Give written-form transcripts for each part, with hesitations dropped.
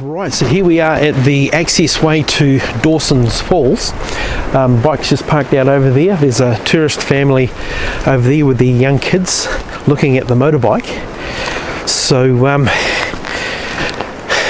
Right, so here we are at the access way to Dawson Falls. Bike's just parked out over there. There's a tourist family over there with the young kids looking at the motorbike. So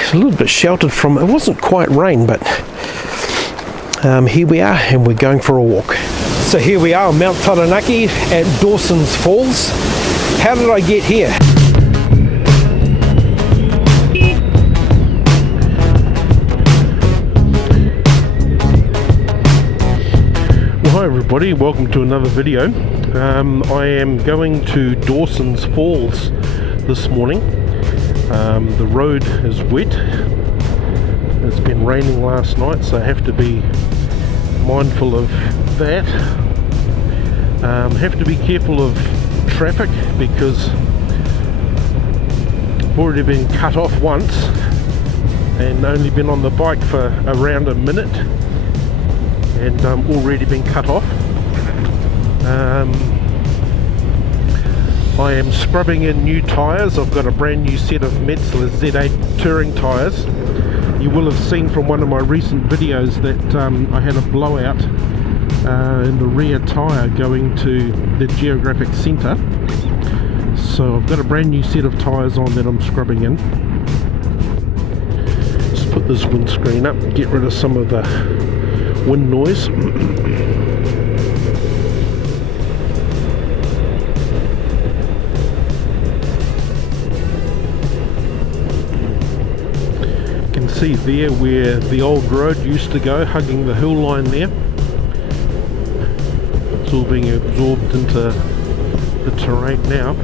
it's a little bit sheltered from, it wasn't quite rain, but here we are and we're going for a walk. So here we are on Mount Taranaki at Dawson Falls. How did I get here? Hi everybody, welcome to another video. I am going to Dawson Falls this morning. The road is wet. It's been raining last night, so I have to be mindful of that. Have to be careful of traffic because I've already been cut off once and only been on the bike for around a minute. And already been cut off. I am scrubbing in new tyres. I've got a brand new set of Metzler Z8 Touring tyres. You will have seen from one of my recent videos that I had a blowout in the rear tyre going to the geographic centre. So I've got a brand new set of tyres on that I'm scrubbing in. Just put this windscreen up, get rid of some of the wind noise. You can see there where the old road used to go, hugging the hill line there. It's all being absorbed into the terrain now.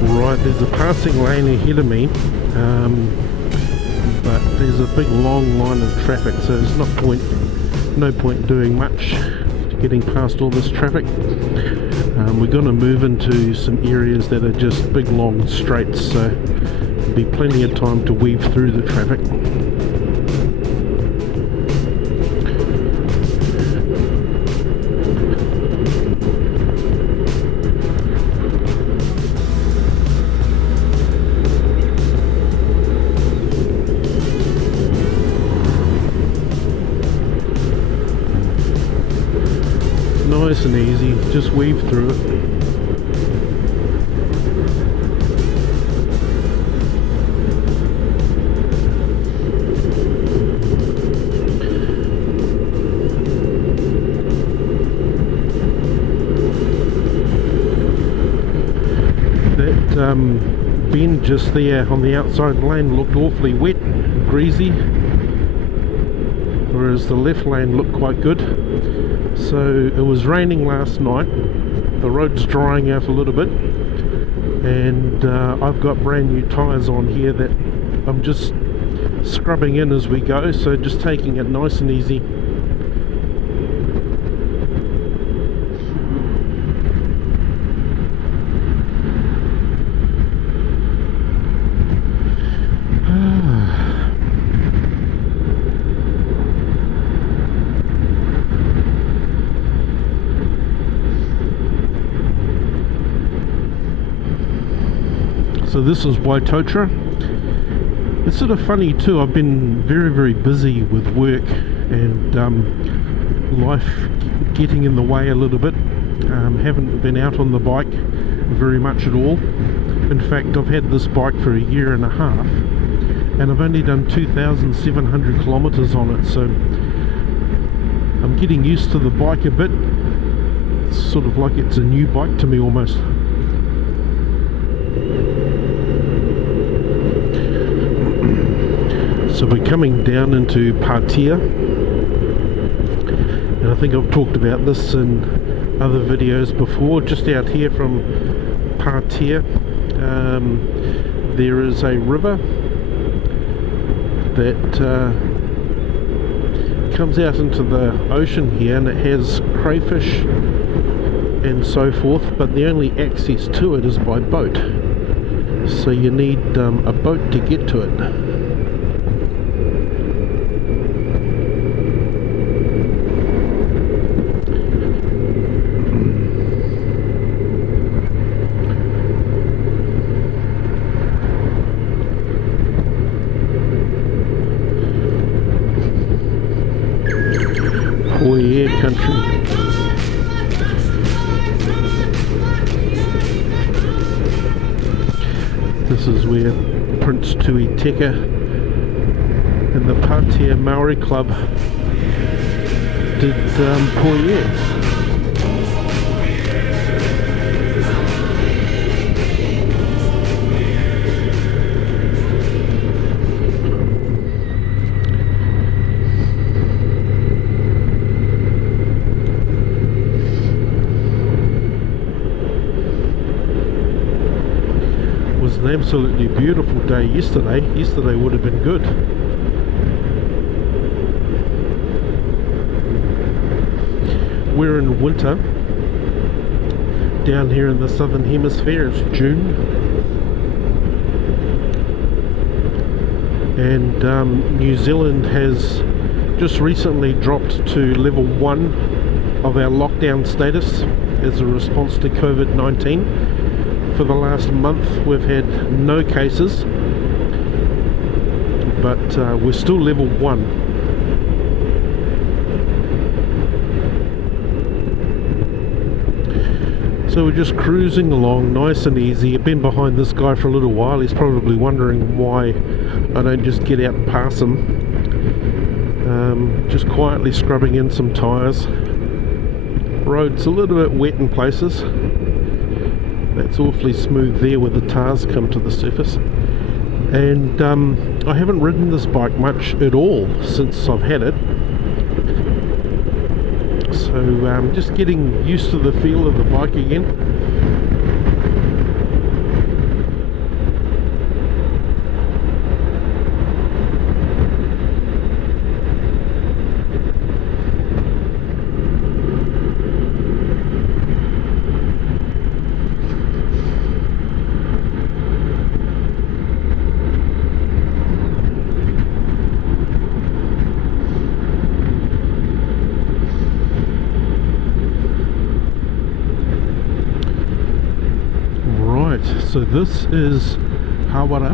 Right, there's a passing lane ahead of me, but there's a big long line of traffic, so there's no point doing much to getting past all this traffic. We're going to move into some areas that are just big long straights, so there'll be plenty of time to weave through the traffic. Nice and easy, just weave through it. That bend just there on the outside lane looked awfully wet, greasy, whereas the left lane looked quite good. So it was raining last night, the road's drying out a little bit, and I've got brand new tyres on here that I'm just scrubbing in as we go, so just taking it nice and easy. So this is Waitotra. It's sort of funny too, I've been very busy with work and life getting in the way a little bit. Haven't been out on the bike very much at all. In fact, I've had this bike for a year and a half and I've only done 2,700 kilometers on it, so I'm getting used to the bike a bit. It's sort of like it's a new bike to me almost. So we're coming down into Poi-e, and I think I've talked about this in other videos before. Just out here from Poi-e, there is a river that comes out into the ocean here, and it has crayfish and so forth, but the only access to it is by boat. so you need a boat to get to it. Poi-e country. This is where Prince Tuiteka and the Pātea Maori Club did Poi-e. It was an absolutely beautiful day yesterday. Yesterday would have been good. We're in winter down here in the southern hemisphere. It's June, and New Zealand has just recently dropped to level 1 of our lockdown status as a response to COVID-19. For the last month we've had no cases, but we're still level 1. So we're just cruising along nice and easy. I've been behind this guy for a little while. He's probably wondering why I don't just get out and pass him. Just quietly scrubbing in some tyres. Road's a little bit wet in places. That's awfully smooth there where the tars come to the surface. And I haven't ridden this bike much at all since I've had it. So just getting used to the feel of the bike again. So this is Hawara,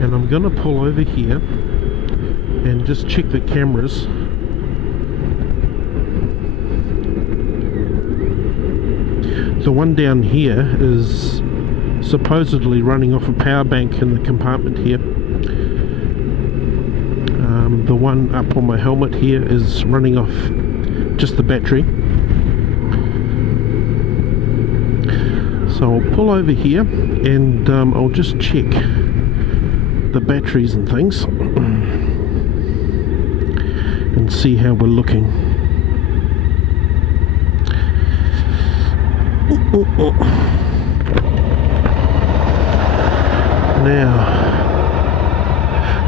and I'm gonna pull over here and just check the cameras. The one down here is supposedly running off a power bank in the compartment here. The one up on my helmet here is running off just the battery. So I'll pull over here and I'll just check the batteries and things and see how we're looking. Now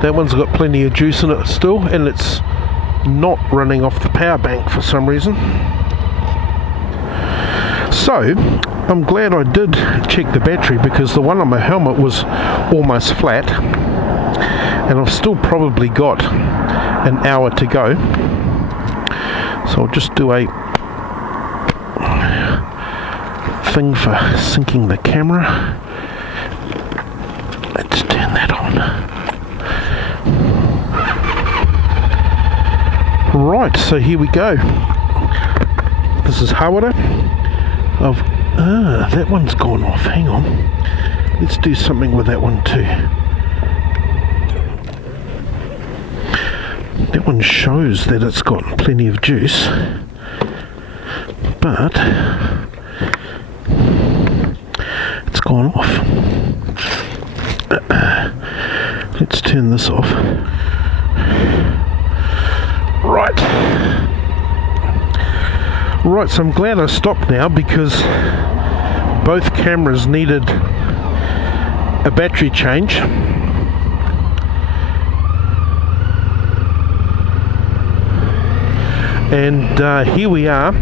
that one's got plenty of juice in it still, and it's not running off the power bank for some reason. So I'm glad I did check the battery, because the one on my helmet was almost flat, and I've still probably got an hour to go. So I'll just do a thing for syncing the camera. Let's turn that on. Right, so here we go. This is Hawara. That one's gone off. Hang on. Let's do something with that one too. That one shows that it's got plenty of juice, but it's gone off. Let's turn this off. Right, so I'm glad I stopped now, because both cameras needed a battery change. And here we are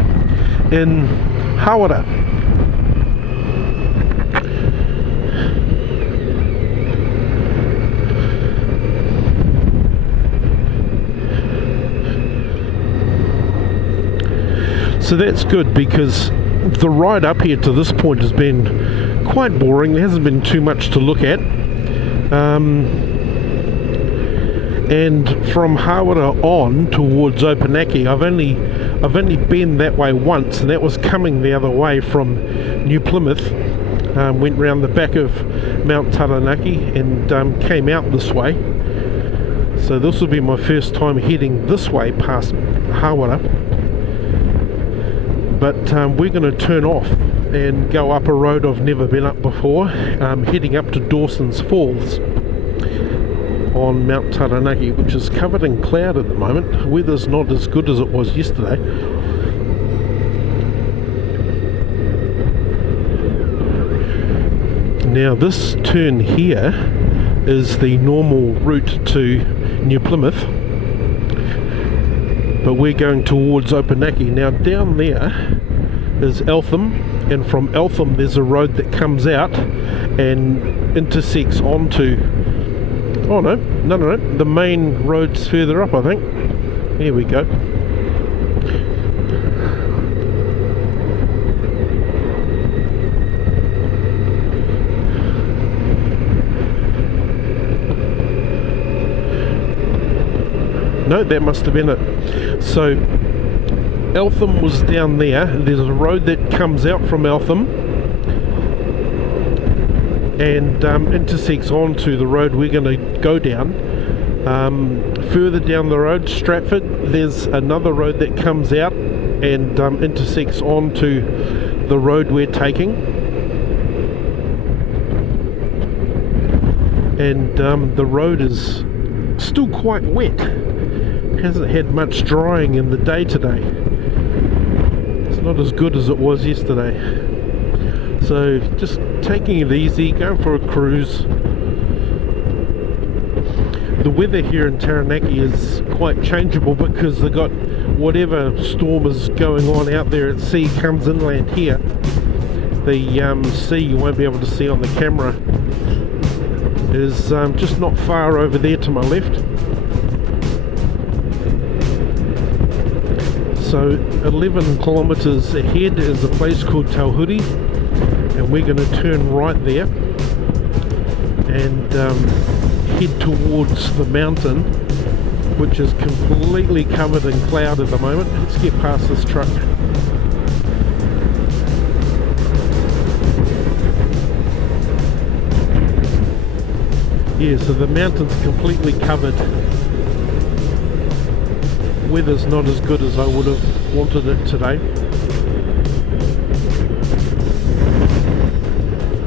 in Hawara. So that's good, because the ride up here to this point has been quite boring. There hasn't been too much to look at. And from Hawera on towards Opunake, I've only been that way once, and that was coming the other way from New Plymouth. Went round the back of Mount Taranaki and came out this way. So this will be my first time heading this way past Hawera. But we're going to turn off and go up a road I've never been up before, heading up to Dawson Falls on Mount Taranaki, which is covered in cloud at the moment. Weather's not as good as it was yesterday. Now this turn here is the normal route to New Plymouth, but we're going towards Opunake. Now down there is Eltham, and from Eltham there's a road that comes out and intersects onto, oh no, the main road's further up, I think. Here we go. No, that must have been it. So Eltham was down there. There's a road that comes out from Eltham and intersects onto the road we're going to go down. Further down the road, Stratford, there's another road that comes out and intersects onto the road we're taking. And the road is still quite wet. Hasn't had much drying in the day today. It's not as good as it was yesterday. So just taking it easy, going for a cruise. The weather here in Taranaki is quite changeable because they've got whatever storm is going on out there at sea comes inland here. The sea you won't be able to see on the camera is just not far over there to my left. So 11 kilometres ahead is a place called Tauhuri, and we're going to turn right there and head towards the mountain, which is completely covered in cloud at the moment. Let's get past this truck. Yeah, so the mountain's completely covered. Weather's not as good as I would have wanted it today.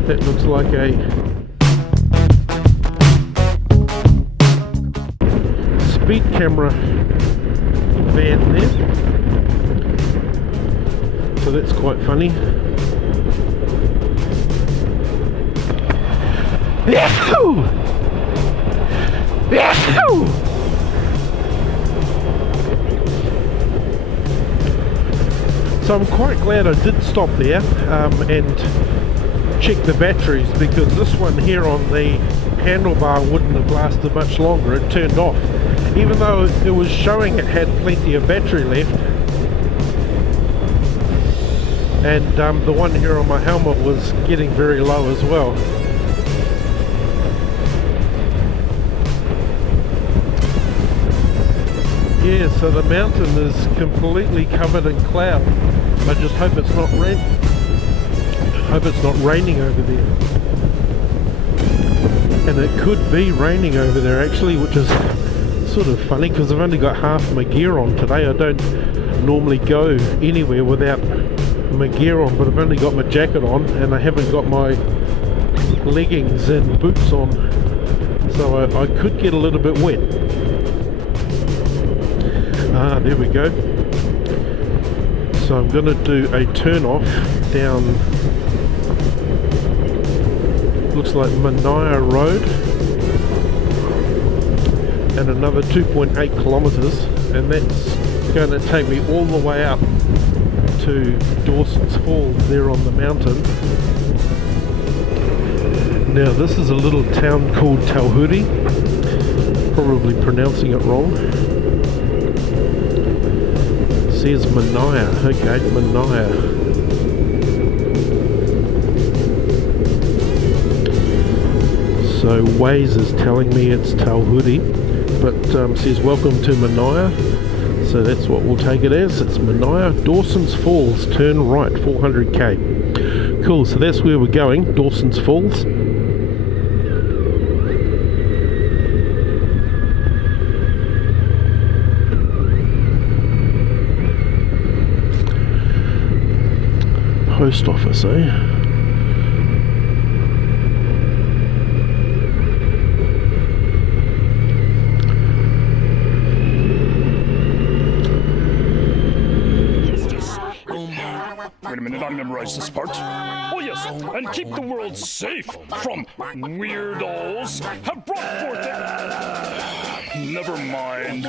That looks like a speed camera van there, so that's quite funny. Yahoo! Yahoo! So I'm quite glad I did stop there and check the batteries, because this one here on the handlebar wouldn't have lasted much longer. It turned off, even though it was showing it had plenty of battery left. And the one here on my helmet was getting very low as well. Yeah, so the mountain is completely covered in cloud. I just hope it's not raining over there. And it could be raining over there actually, which is sort of funny because I've only got half my gear on today. I don't normally go anywhere without my gear on, but I've only got my jacket on and I haven't got my leggings and boots on, so I could get a little bit wet. Ah, there we go. So I'm going to do a turn off down, looks like Mania Road, and another 2.8 kilometres, and that's going to take me all the way up to Dawson Falls there on the mountain. Now this is a little town called Tauhuri, probably pronouncing it wrong. says Mania. Okay, Mania. So Waze is telling me it's Tauhuri, but says welcome to Mania. So that's what we'll take it as. It's Mania, Dawson's Falls, turn right, 400k. Cool, so that's where we're going, Dawson's Falls. Post office, eh? Wait a minute, I memorized this part. Oh yes, and keep the world safe from weirdos have brought forth it. Never mind.